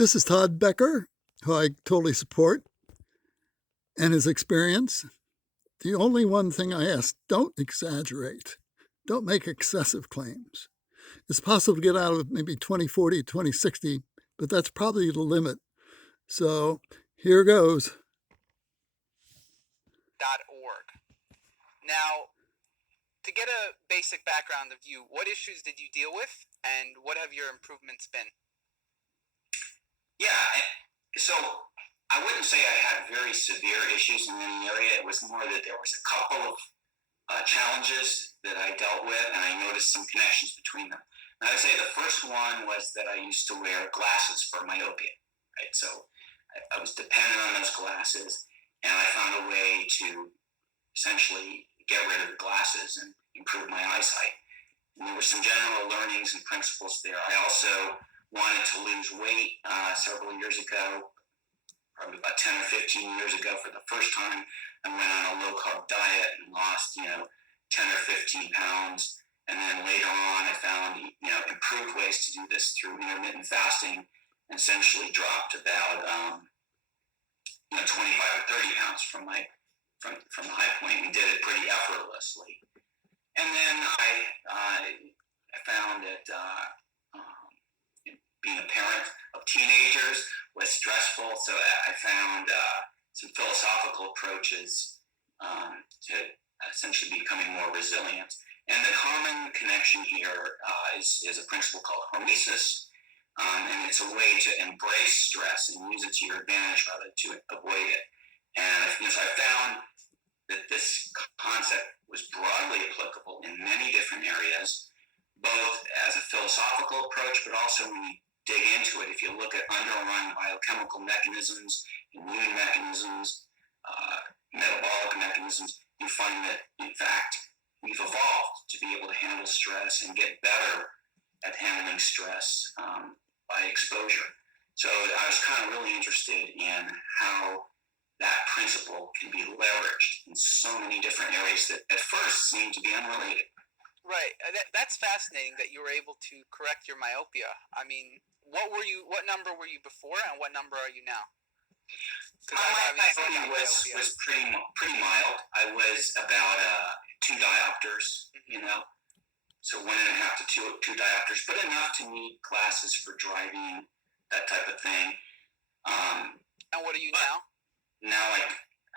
This is Todd Becker, who I totally support, and his experience. The only one thing I ask, don't exaggerate. Don't make excessive claims. It's possible to get out of maybe 2040, 2060, but that's probably the limit. So here goes. .org. Now, to get a basic background of you, what issues did you deal with, and what have your improvements been? Yeah, so I wouldn't say I had very severe issues in any area. It was more that there was a couple of challenges that I dealt with, and I noticed some connections between them. And I would say the first one was that I used to wear glasses for myopia, right? So I was dependent on those glasses, and I found a way to essentially get rid of the glasses and improve my eyesight. And there were some general learnings and principles there. I also wanted to lose weight several years ago, probably about 10 or 15 years ago for the first time. I went on a low-carb diet and lost, 10 or 15 pounds. And then later on, I found, improved ways to do this through intermittent fasting, and essentially dropped about, 25 or 30 pounds from the high point, and did it pretty effortlessly. And then I found that being a parent of teenagers was stressful, so I found some philosophical approaches to essentially becoming more resilient. And the common connection here is a principle called hormesis, and it's a way to embrace stress and use it to your advantage rather to avoid it. And so I found that this concept was broadly applicable in many different areas, both as a philosophical approach, but also when you dig into it, if you look at underlying biochemical mechanisms, immune mechanisms, metabolic mechanisms, you find that, in fact, we've evolved to be able to handle stress and get better at handling stress by exposure. So I was kind of really interested in how that principle can be leveraged in so many different areas that at first seemed to be unrelated. Right. That's fascinating that you were able to correct your myopia. I mean, what number were you before, and what number are you now? My myopia was pretty mild. I was about 2 diopters, so 1.5 to 2 diopters, but enough to need glasses for driving, that type of thing. And what are you now? Now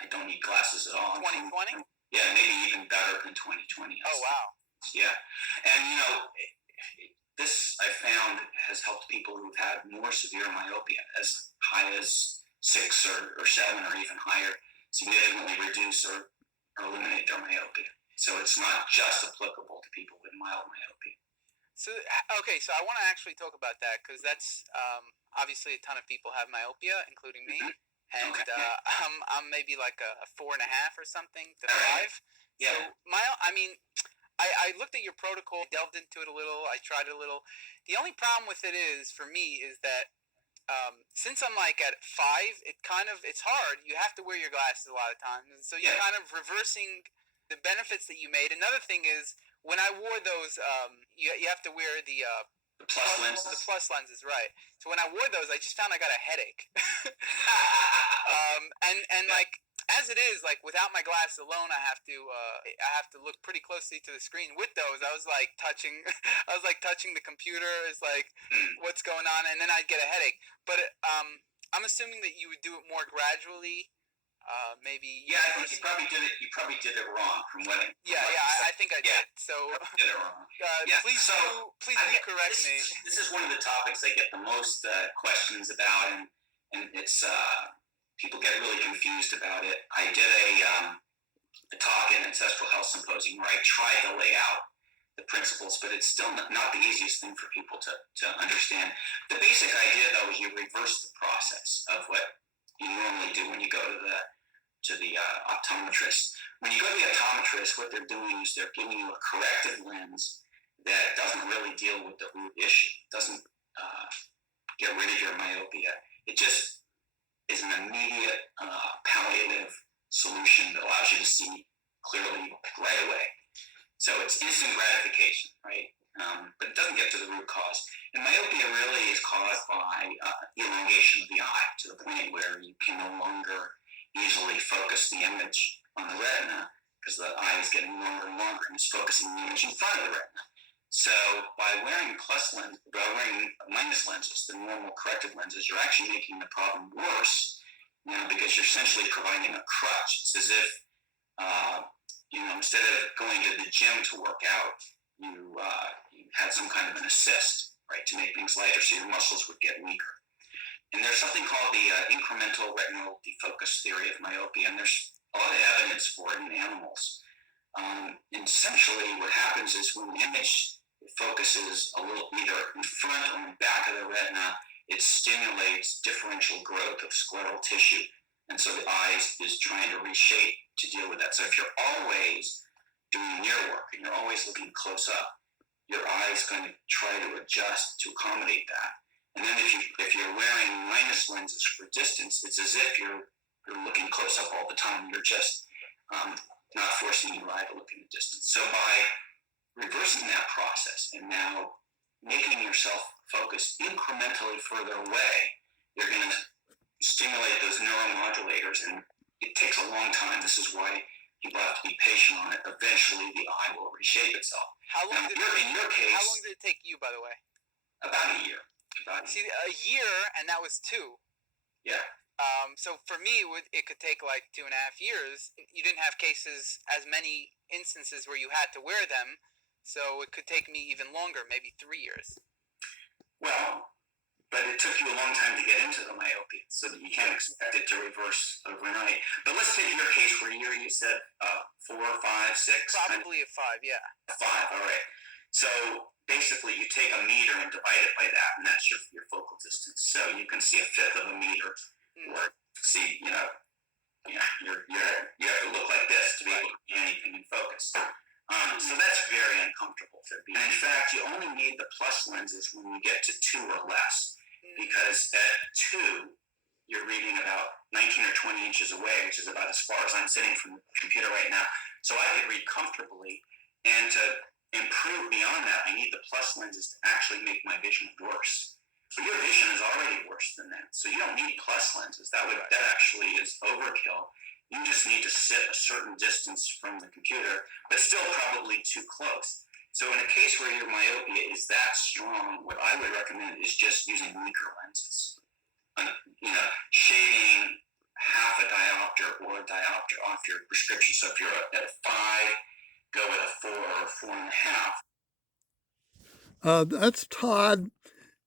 I don't need glasses at all. 2020? Yeah, maybe even better than 2020. Oh, wow. Yeah. And, this I found has helped people who've had more severe myopia, as high as 6 or 7 or even higher, significantly reduce or eliminate their myopia. So it's not just applicable to people with mild myopia. So I want to actually talk about that, because that's obviously a ton of people have myopia, including me. Mm-hmm. And okay. I'm maybe like a 4.5 or something to 5. Right. Yeah. So I looked at your protocol, delved into it a little, I tried it a little. The only problem with it is, for me, is that since I'm like at 5, it's hard. You have to wear your glasses a lot of times, and so you're kind of reversing the benefits that you made. Another thing is, when I wore those, you have to wear the plus lenses. The plus lenses, right? So when I wore those, I just found I got a headache. And like, as it is, like, without my glasses alone, I have to look pretty closely to the screen. With those, I was like touching the computer. It's like, what's going on? And then I'd get a headache. But I'm assuming that you would do it more gradually. Maybe. Yeah, I think you probably did it wrong from what. I think I did. So. Did it wrong. Please do correct me. This is one of the topics I get the most questions about, and it's people get really confused about it. I did a talk in Ancestral Health Symposium where I tried to lay out the principles, but it's still not the easiest thing for people to understand. The basic idea, though, is you reverse the process of what you normally do when you go to the optometrist. When you go to the optometrist, what they're doing is they're giving you a corrective lens that doesn't really deal with the root issue. It doesn't get rid of your myopia. It just is an immediate palliative solution that allows you to see clearly right away. So it's instant gratification, right? but it doesn't get to the root cause. And myopia really is caused by elongation of the eye to the point where you can no longer easily focus the image on the retina because the eye is getting longer and longer and it's focusing the image in front of the retina. So by wearing minus lenses, the normal corrective lenses, you're actually making the problem worse because you're essentially providing a crutch. It's as if instead of going to the gym to work out, you had some kind of an assist, right, to make things lighter so your muscles would get weaker. And there's something called the incremental retinal defocus theory of myopia, and there's a lot of evidence for it in animals. And essentially what happens is when the image focuses a little either in front or in back of the retina, it stimulates differential growth of scleral tissue. And so the eye is trying to reshape to deal with that. So if you're always doing near work and you're always looking close up, your eye is going to try to adjust to accommodate that. And then if you're wearing minus lenses for distance, it's as if you're looking close up all the time. You're just not forcing your eye to look in the distance. So by reversing that process and now making yourself focus incrementally further away, you're going to stimulate those neuromodulators, and it takes a long time. This is why people have to be patient on it. Eventually, the eye will reshape itself. How long did it take you, by the way? About a year. See, a year, and that was 2. Yeah. So for me, it could take like 2.5 years. You didn't have as many instances where you had to wear them, so it could take me even longer, maybe 3 years. Well, but it took you a long time to get into the myopia, so that you can't expect it to reverse overnight. But let's take your case where you said 4, 5, 6. Probably a 5, yeah. 5, all right. So basically, you take a meter and divide it by that, and that's your focal distance. So you can see a fifth of a meter, or see, you have to look like this to be able to see anything in focus. So that's very uncomfortable to be. And in fact, you only need the plus lenses when you get to 2 or less, because at 2, you're reading about 19 or 20 inches away, which is about as far as I'm sitting from the computer right now. So I could read comfortably, and to improve beyond that, I need the plus lenses to actually make my vision worse. So your vision is already worse than that. So you don't need plus lenses. That actually is overkill. You just need to sit a certain distance from the computer, but still probably too close. So in a case where your myopia is that strong, what I would recommend is just using weaker lenses. Shaving half a diopter or a diopter off your prescription. So if you're at a 5, go with a 4 or 4.5. That's Todd.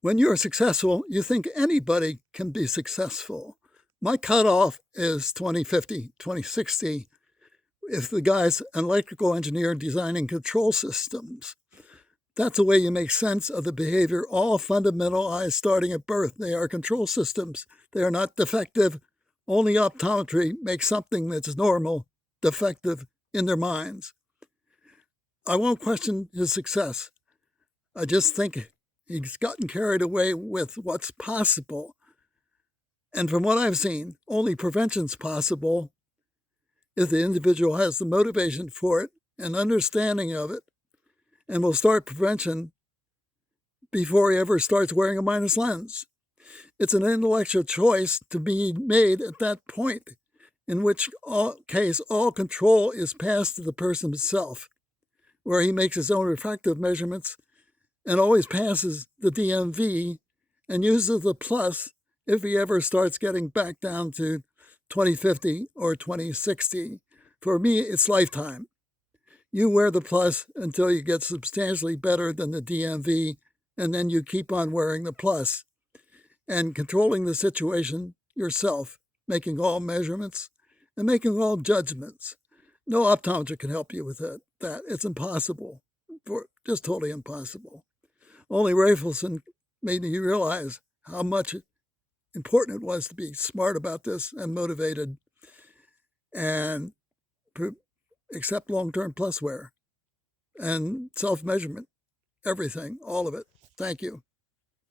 When you're successful, you think anybody can be successful. My cutoff is 2050, 2060. If the guy's an electrical engineer designing control systems, that's the way you make sense of the behavior. All fundamental eyes starting at birth, they are control systems. They are not defective. Only optometry makes something that's normal defective in their minds. I won't question his success. I just think he's gotten carried away with what's possible. And from what I've seen, only prevention's possible if the individual has the motivation for it and understanding of it, and will start prevention before he ever starts wearing a minus lens. It's an intellectual choice to be made at that point, in which case all control is passed to the person himself, where he makes his own refractive measurements and always passes the DMV and uses the plus if he ever starts getting back down to 2050 or 2060. For me, it's lifetime. You wear the plus until you get substantially better than the DMV, and then you keep on wearing the plus and controlling the situation yourself, making all measurements and making all judgments. No optometrist can help you with that. It's impossible, just totally impossible. Only Rafelson made me realize how much important it was to be smart about this and motivated and accept long-term plus wear and self-measurement, everything, all of it. Thank you.